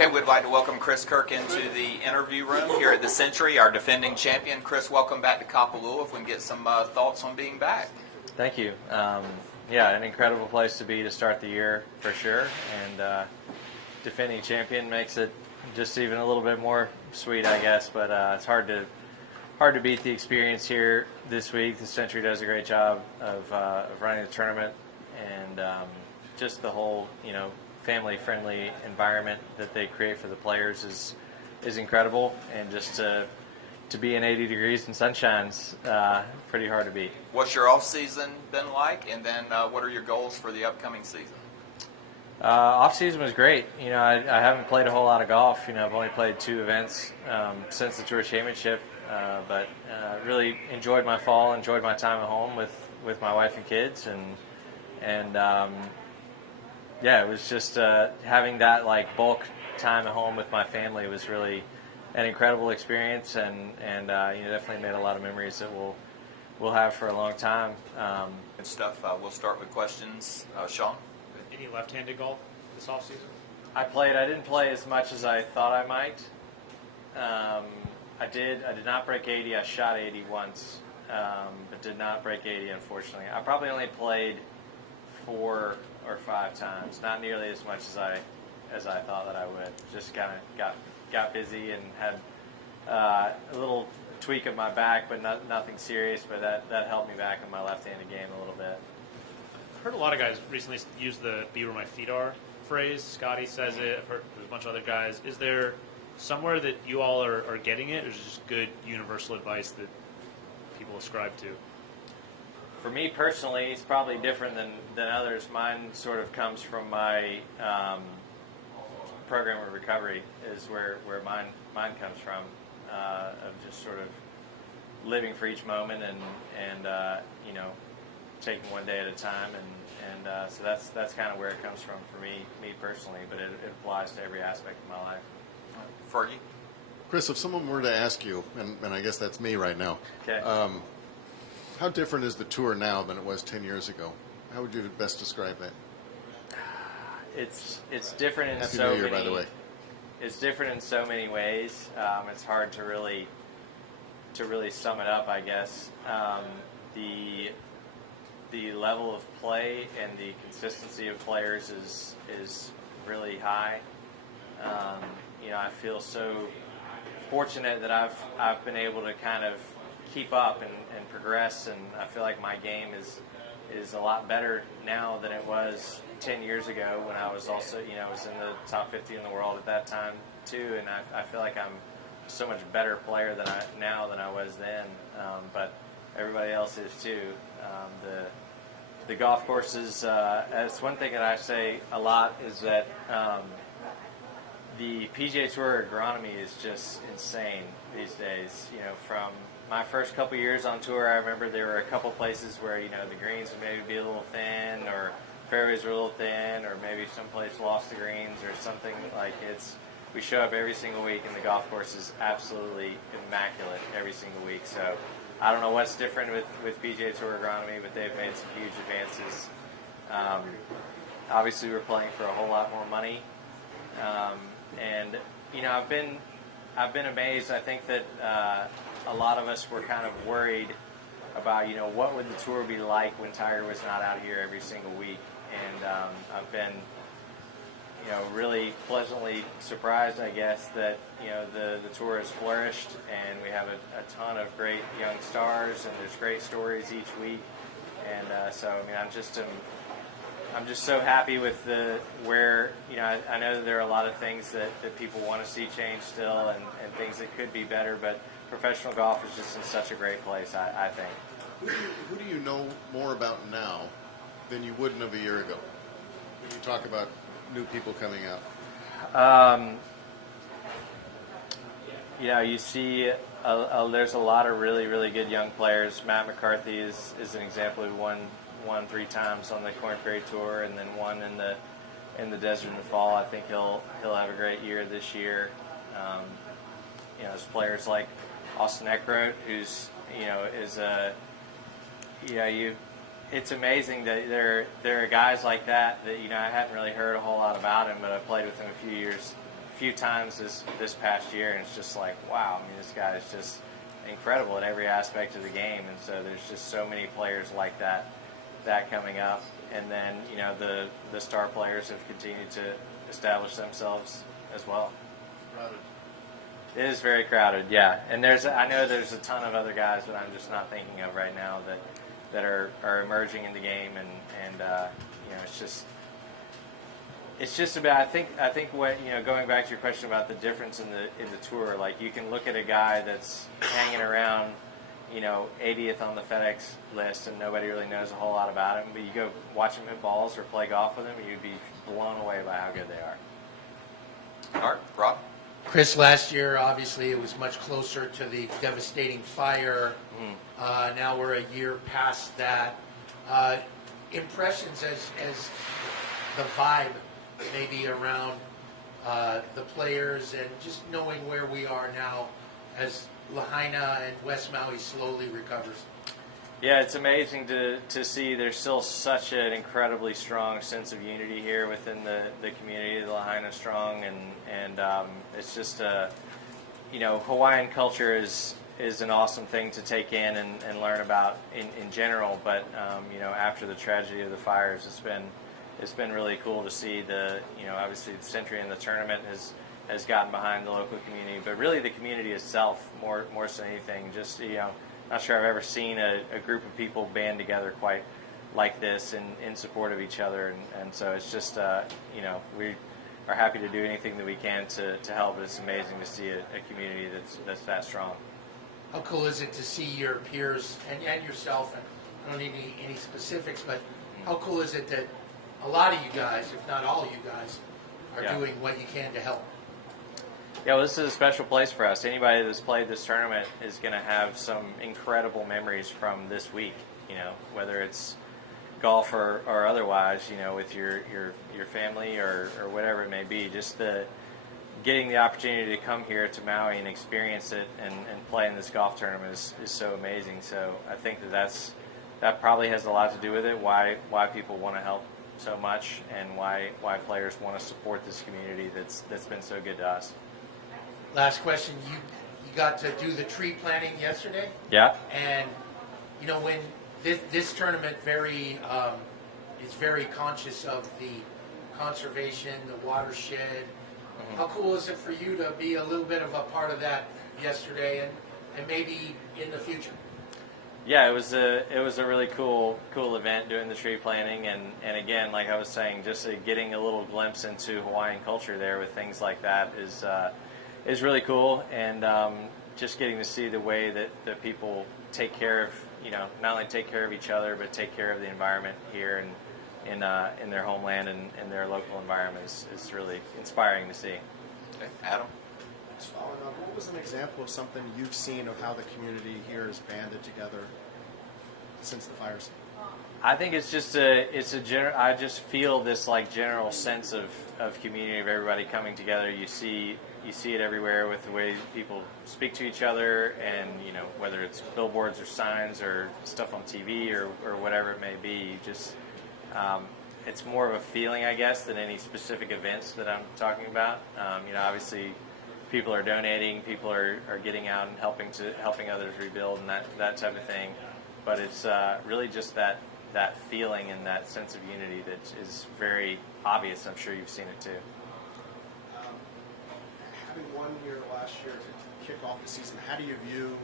Okay, we'd like to welcome Chris Kirk into the interview room here at the Sentry, our defending champion. Chris, welcome back to Kapalua. If we can get some thoughts on being back. Thank you. Yeah, an incredible place to be to start the year for sure, and defending champion makes it just even a little bit more sweet, I guess. But it's hard to beat the experience here this week. The Sentry does a great job of running the tournament, and just the whole family-friendly environment that they create for the players is incredible, and just to be in 80 degrees and sunshine's pretty hard to beat. What's your off season been like, and then what are your goals for the upcoming season? Off season was great. I haven't played a whole lot of golf. I've only played 2 events since the Tour Championship, but really enjoyed my fall, enjoyed my time at home with my wife and kids, and yeah, it was just having that bulk time at home with my family was really an incredible experience, and definitely made a lot of memories that we'll have for a long time. Good stuff. We'll start with questions. Sean? Any left-handed golf this offseason? I didn't play as much as I thought I might. I did not break 80. I shot 80 once, but did not break 80, unfortunately. I probably only played 4 or 5 times, not nearly as much as I thought that I would. Just kind of got busy and had a little tweak of my back, but nothing serious. But that helped me back in my left-handed game a little bit. I've heard a lot of guys recently use the "be where my feet are" phrase. Scotty says it. I've heard there's a bunch of other guys. Is there somewhere that you all are getting it, or is it just good universal advice that people ascribe to? For me personally, it's probably different than others. Mine sort of comes from my program of recovery, is where mine comes from, of just sort of living for each moment and taking one day at a time, and so that's kind of where it comes from for me personally, but it applies to every aspect of my life. Fergie? Chris, if someone were to ask you, and I guess that's me right now, okay. How different is the tour now than it was 10 years ago? How would you best describe that? It's different in Happy so New Year, many. by the way. It's different in so many ways. It's hard to really sum it up, I guess. The level of play and the consistency of players is really high. I feel so fortunate that I've been able to kind of keep up and progress, and I feel like my game is a lot better now than it was 10 years ago, when I was also was in the top 50 in the world at that time too, and I feel like I'm so much better player now than I was then, but everybody else is too. The golf courses, that's one thing that I say a lot, is that the PGA Tour agronomy is just insane these days. From my first couple years on tour, I remember there were a couple places where the greens would maybe be a little thin, or fairways were a little thin, or maybe someplace lost the greens or something. We show up every single week, and the golf course is absolutely immaculate every single week. So I don't know what's different with PGA Tour agronomy, but they've made some huge advances. Obviously, we're playing for a whole lot more money, and I've been amazed. I think that a lot of us were kind of worried about what would the tour be like when Tiger was not out here every single week, and I've been really pleasantly surprised, I guess, that the tour has flourished, and we have a ton of great young stars, and there's great stories each week, and so I'm just so happy with where I know that there are a lot of things that people want to see change still, and things that could be better, but professional golf is just in such a great place, I think. Who do you know more about now than you wouldn't have a year ago? When you talk about new people coming out. You see there's a lot of really, really good young players. Matt McCarthy is an example who won 3 times on the Korn Ferry Tour, and then won in the Desert in the fall. I think he'll have a great year this year. There's players like Austin Eckroat, who's is a it's amazing that there are guys like that I hadn't really heard a whole lot about him, but I played with him a few times this past year, and it's just like, wow. I mean, this guy is just incredible at every aspect of the game, and so there's just so many players like that coming up. And then, you know, the star players have continued to establish themselves as well. Crowded. It is very crowded, yeah. And I know there's a ton of other guys that I'm just not thinking of right now that are emerging in the game, and you know, it's just about, I think what, you know, going back to your question about the difference in the tour, like, you can look at a guy that's hanging around, you know, 80th on the FedEx list, and nobody really knows a whole lot about him, but you go watch him hit balls or play golf with him, and you'd be blown away by how good they are. All right, Rob? Chris, last year, obviously, it was much closer to the devastating fire. Now we're a year past that. Impressions as the vibe maybe around the players, and just knowing where we are now as Lahaina and West Maui slowly recovers. Yeah, it's amazing to see there's still such an incredibly strong sense of unity here within the community, the Lahaina Strong, and it's just, you know, Hawaiian culture is an awesome thing to take in and learn about in general, but you know, after the tragedy of the fires, it's been really cool to see you know, obviously the Sentry and the tournament has gotten behind the local community, but really the community itself more so than anything. Just, you know, not sure I've ever seen a group of people band together quite like this in support of each other, and so it's just, you know, we are happy to do anything that we can to help. It's amazing to see a community that's that strong. How cool is it to see your peers and yourself, and I don't need any specifics, but how cool is it that a lot of you guys, if not all of you guys, are doing what you can to help? Yeah, well, this is a special place for us. Anybody that's played this tournament is going to have some incredible memories from this week, you know, whether it's golf or otherwise, you know, with your family or whatever it may be. Just getting the opportunity to come here to Maui and experience it and play in this golf tournament is so amazing. So I think that probably has a lot to do with it, why people want to help so much, and why players want to support this community that's been so good to us. Last question. You got to do the tree planting yesterday? Yeah. And, you know, when this tournament is very conscious of the conservation, the watershed. How cool is it for you to be a little bit of a part of that yesterday and maybe in the future? Yeah, it was a really cool event doing the tree planting, and again, like I was saying, just getting a little glimpse into Hawaiian culture there with things like that is really cool, and just getting to see the way that people take care of, you know, not only take care of each other, but take care of the environment here and in their homeland and their local environment is really inspiring to see. Okay. Adam? Just following up, what was an example of something you've seen of how the community here is banded together since the fires? I think it's just I just feel this like general sense of community, of everybody coming together. You see it everywhere with the way people speak to each other, and, you know, whether it's billboards or signs or stuff on TV or whatever it may be. Just it's more of a feeling, I guess, than any specific events that I'm talking about. You know, obviously, people are donating, people are getting out and helping others rebuild and that type of thing. But it's really just that feeling and that sense of unity that is very obvious. I'm sure you've seen it too. Having won here last year to kick off the season, how do you view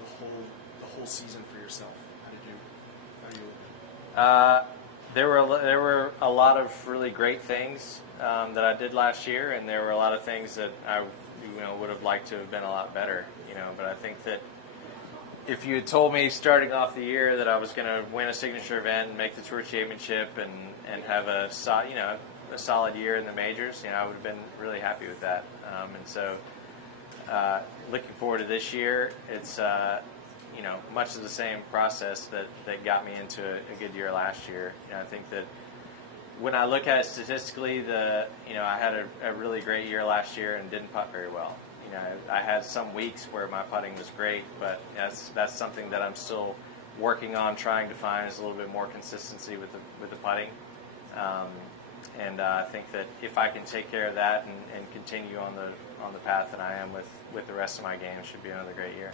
the whole season for yourself? How do you look at it? There were a lot of really great things that I did last year, and there were a lot of things that I would have liked to have been a lot better. You know, but I think that if you had told me starting off the year that I was going to win a signature event and make the Tour Championship and have a solid year in the majors, you know, I would have been really happy with that. And so, looking forward to this year, it's you know, much of the same process that got me into a good year last year. You know, I think that when I look at it statistically, I had a really great year last year and didn't putt very well. You know, I had some weeks where my putting was great, but that's something that I'm still working on, trying to find is a little bit more consistency with the putting. And I think that if I can take care of that and continue on the path that I am with the rest of my game, it should be another great year.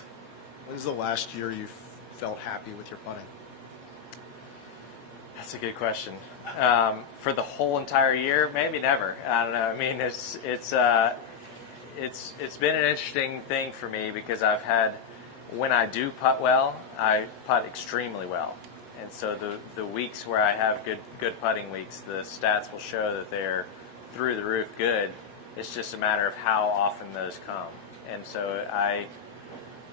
When's the last year you felt happy with your putting? That's a good question. For the whole entire year, maybe never. I don't know. I mean, it's been an interesting thing for me because I've had, when I do putt well, I putt extremely well. And so the weeks where I have good putting weeks, the stats will show that they're through the roof good. It's just a matter of how often those come. And so I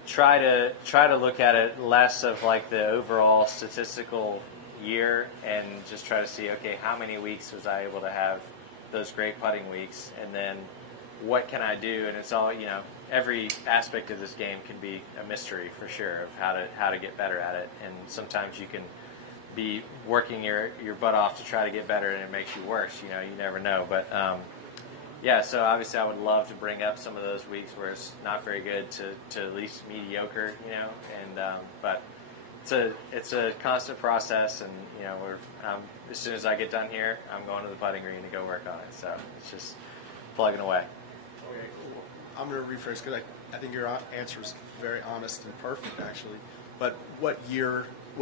try to look at it less of like the overall statistical year and just try to see, okay, how many weeks was I able to have those great putting weeks, and then what can I do? And it's all, every aspect of this game can be a mystery for sure of how to get better at it. And sometimes you can be working your butt off to try to get better and it makes you worse. You never know. But yeah, so obviously I would love to bring up some of those weeks where it's not very good to at least mediocre, and but it's a constant process, and as soon as I get done here, I'm going to the putting green to go work on it. So it's just plugging away. Okay, I'm going to rephrase because I think your answer is very honest and perfect, actually. But what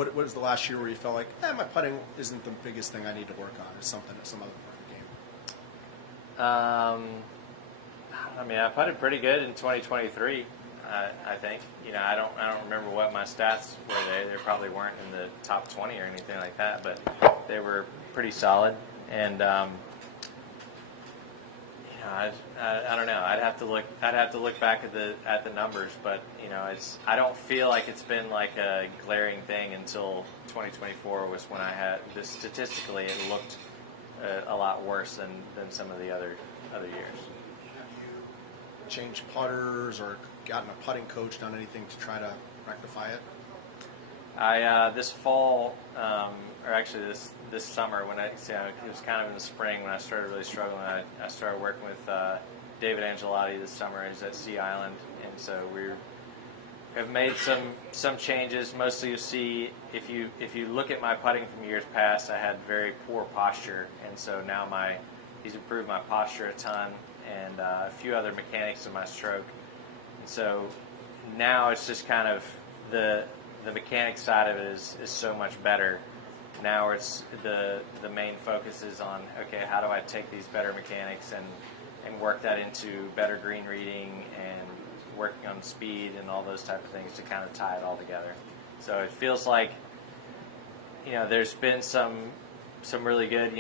was the last year where you felt like, my putting isn't the biggest thing I need to work on, or something at some other part of the game? I mean, I putted pretty good in 2023. I think. I don't remember what my stats were. They probably weren't in the top 20 or anything like that, but they were pretty solid. And I don't know. I'd have to look back at the numbers, but I don't feel like it's been like a glaring thing until 2024 was when I had this. Statistically, it looked a lot worse than some of the other years. Changed putters or gotten a putting coach, done anything to try to rectify it? I this fall, or actually this summer, when it was kind of in the spring when I started really struggling. I started working with David Angelotti this summer. He's at Sea Island, and so we have made some changes. Mostly, you see if you look at my putting from years past, I had very poor posture, and so now he's improved my posture a ton, and a few other mechanics of my stroke. And so now it's just kind of the mechanics side of it is so much better. Now it's the main focus is on, okay, how do I take these better mechanics and work that into better green reading and working on speed and all those type of things to kind of tie it all together. So it feels like, there's been some really good,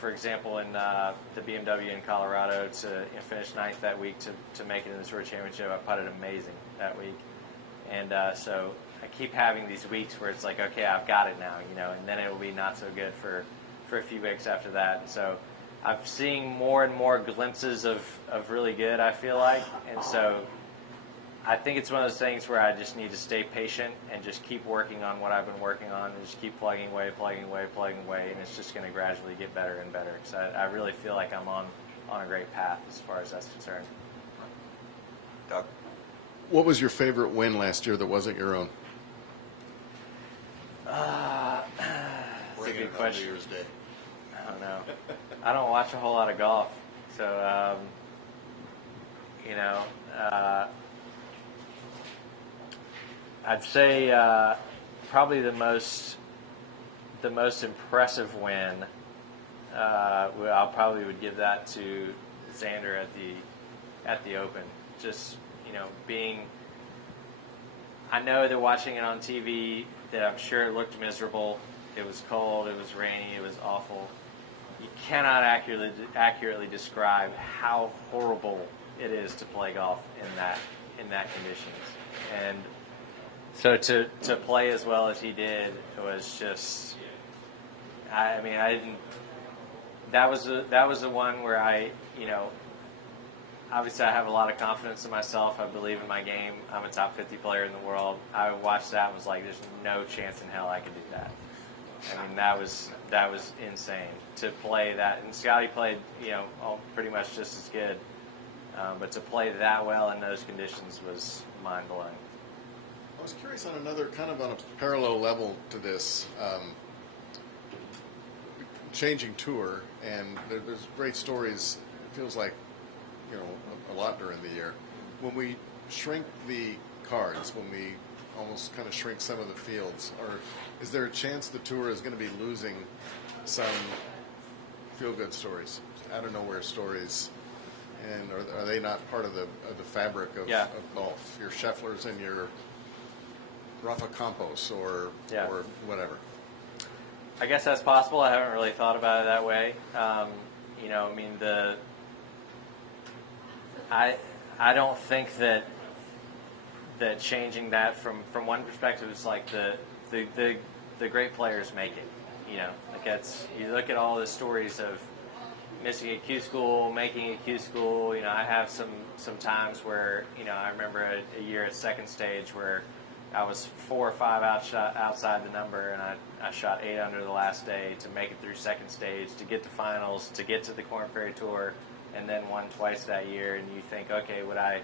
for example, in the BMW in Colorado to finish ninth that week to make it in the Tour Championship, I putted amazing that week. And so I keep having these weeks where it's like, okay, I've got it now, and then it will be not so good for a few weeks after that. And so I'm seeing more and more glimpses of really good, I feel like. And so I think it's one of those things where I just need to stay patient and just keep working on what I've been working on and just keep plugging away, and it's just going to gradually get better and better. So I really feel like I'm on a great path as far as that's concerned. Doug? What was your favorite win last year that wasn't your own? That's a good question. New Year's Day. I don't know. I don't watch a whole lot of golf, so I'd say probably the most impressive win. I probably would give that to Xander at the Open. Just being. I know that watching it on TV, that I'm sure it looked miserable. It was cold. It was rainy. It was awful. You cannot accurately describe how horrible it is to play golf in that conditions. And so to play as well as he did was just. I didn't. That was the one where obviously I have a lot of confidence in myself. I believe in my game. I'm a top 50 player in the world. I watched that and was like, there's no chance in hell I could do that. That was insane to play that. And Scotty played, pretty much just as good. But to play that well in those conditions was mind blowing. I was curious on another kind of on a parallel level to this. changing tour, and there's great stories. It feels like, you know, a lot during the year. When we shrink the cards, when we almost kind of shrink some of the fields, or is there a chance the tour is going to be losing some feel-good stories, out of nowhere stories, and are they not part of the fabric of golf? Your Schefflers and your Rafa Campos or whatever. I guess that's possible. I haven't really thought about it that way. You know, I mean, I don't think that changing that from one perspective is like the great players make it. You know, like you look at all the stories of missing a Q school, making a Q school. You know, I have some times where, you know, I remember a year at second stage where I was 4 or 5 outside the number, and I shot 8 under the last day to make it through second stage, to get to finals, to get to the Korn Ferry Tour, and then won twice that year. And you think, okay, would I,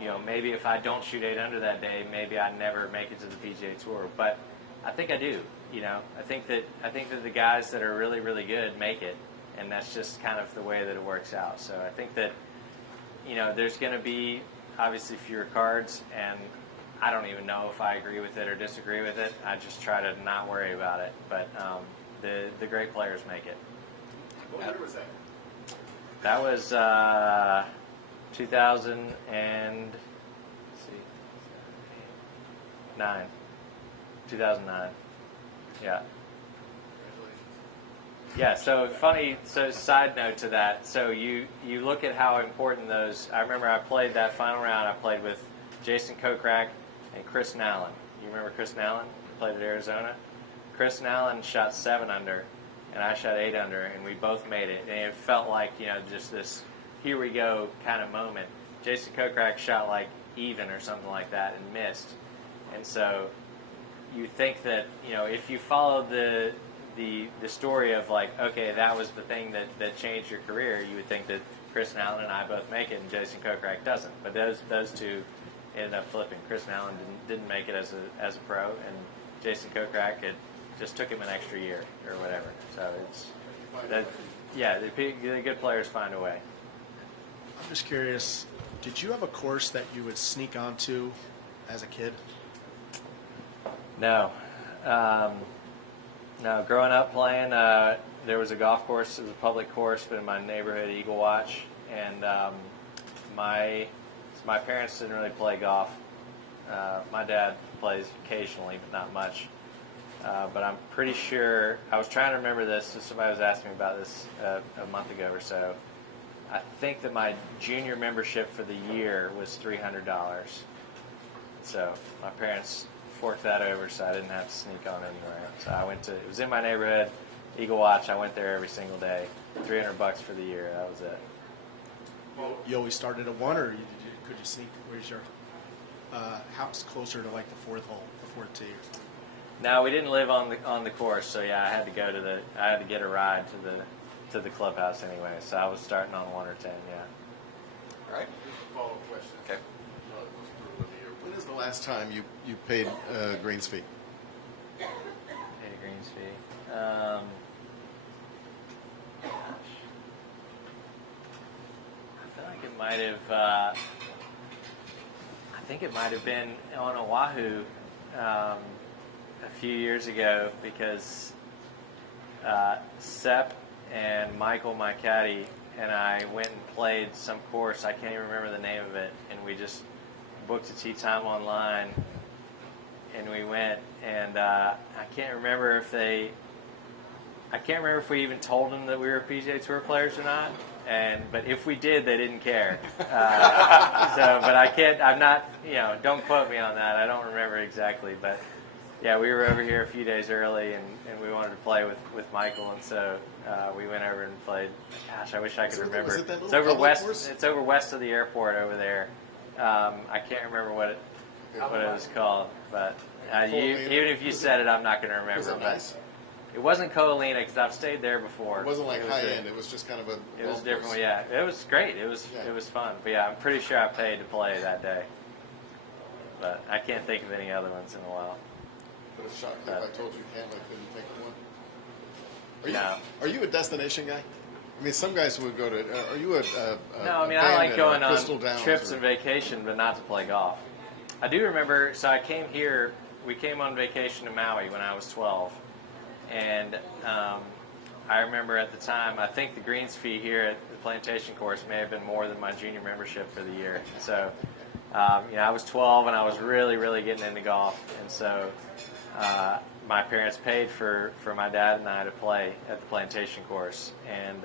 you know, maybe if I don't shoot 8 under that day, maybe I never make it to the PGA Tour. But I think I do. You know, I think that the guys that are really, really good make it, and that's just kind of the way that it works out. So I think that, you know, there's going to be obviously fewer cards, and I don't even know if I agree with it or disagree with it. I just try to not worry about it. But the great players make it. What year was that? That was 2009. 2009. Yeah. Yeah, so funny, so side note to that, so you look at how important those, I remember I played that final round, I played with Jason Kokrak and Chris Nallen. You remember Chris Nallen? He played at Arizona. Chris Nallen shot 7 under, and I shot 8 under, and we both made it. And it felt like, you know, just this here we go kind of moment. Jason Kokrak shot like even or something like that and missed. And so you think that, you know, if you follow the story of like, okay, that was the thing that changed your career, you would think that Chris Nallen and I both make it and Jason Kokrak doesn't. But those two ended up flipping. Chris Nallen didn't make it as a pro, and Jason Kokrak, it just took him an extra year or whatever. So the good players find a way. I'm just curious, did you have a course that you would sneak onto as a kid? No. No, growing up playing, there was a golf course, it was a public course, but in my neighborhood, Eagle Watch, and my parents didn't really play golf. My dad plays occasionally, but not much. But I'm pretty sure, I was trying to remember this, somebody was asking me about this a month ago or so. I think that my junior membership for the year was $300. So my parents forked that over so I didn't have to sneak on anywhere. So I went to, it was in my neighborhood, Eagle Watch, I went there every single day. $300 for the year, that was it. You always started at 1, or could you sneak, where's your house closer to like the 4th hole, the 4th tee? No, we didn't live on the course, so yeah, I had to get a ride to the clubhouse anyway. So I was starting on 1 or 10, yeah. All right. Here's a follow-up question. Okay. When is the last time you paid greens fee? Paid a greens fee. Gosh. I feel like it might have. I think it might have been on Oahu a few years ago because Sepp and Michael, my caddy, and I went and played some course. I can't even remember the name of it, and we just booked a tee time online, and we went. And I can't remember if we even told them that we were PGA Tour players or not. But if we did, they didn't care. But I can't. I'm not. You know, don't quote me on that. I don't remember exactly, but. Yeah, we were over here a few days early, and we wanted to play with Michael, and so we went over and played. Gosh, I wish I could remember. It's over west. Course? It's over west of the airport over there. I can't remember what it was called, but even if you said it, I'm not going to remember. Was it nice? It wasn't Coalina because I've stayed there before. It wasn't like high end. It was just kind of a. It was different. Course. Yeah, it was great. It was fun. But yeah, I'm pretty sure I paid to play that day, but I can't think of any other ones in a while. It was shocking if I told you Cantley couldn't take one. Are you a destination guy? I mean, some guys would go to. Are you a No, I mean, a I band like at going on Crystal Downs trips or- and vacation, but not to play golf. I do remember, so I came here, we came on vacation to Maui when I was 12. And I remember at the time, I think the greens fee here at the plantation course may have been more than my junior membership for the year. So, I was 12 and I was really, really getting into golf. And so my parents paid for my dad and I to play at the plantation course. And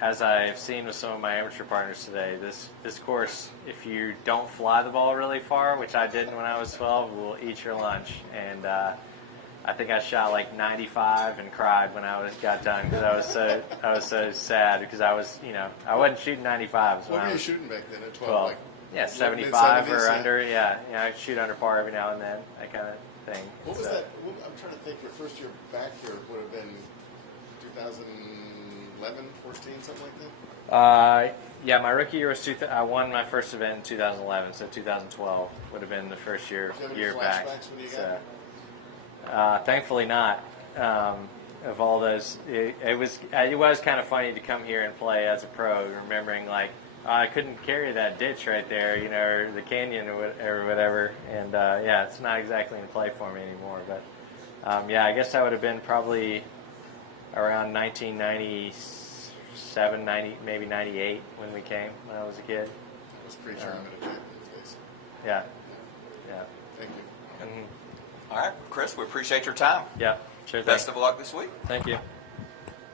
as I've seen with some of my amateur partners today, this course, if you don't fly the ball really far, which I didn't when I was 12, will eat your lunch. And I think I shot like 95 and cried when I got done because I was so sad because I wasn't shooting 95s. What were you shooting back then at 12? 12. Like, Yeah, 75 or mid-70s, under. Yeah, I shoot under par every now and then, that kind of thing. What was So- that? I'm trying to think. Your first year back here would have been 2011, 14, something like that. Yeah, my rookie year was I won my first event in 2011, so 2012 would have been the first year Do you have any back. flashbacks when you So, got thankfully not. Of all those, it was kind of funny to come here and play as a pro, remembering like I couldn't carry that ditch right there, or the canyon or whatever, and it's not exactly in play for me anymore. But I guess I would have been probably around 1997, 90, maybe 98 when we came when I was a kid. It was pre-tournament at those days. Yeah. Thank you. Mm-hmm. All right, Chris, we appreciate your time. Yeah. Sure thing. Best of luck this week. Thank you.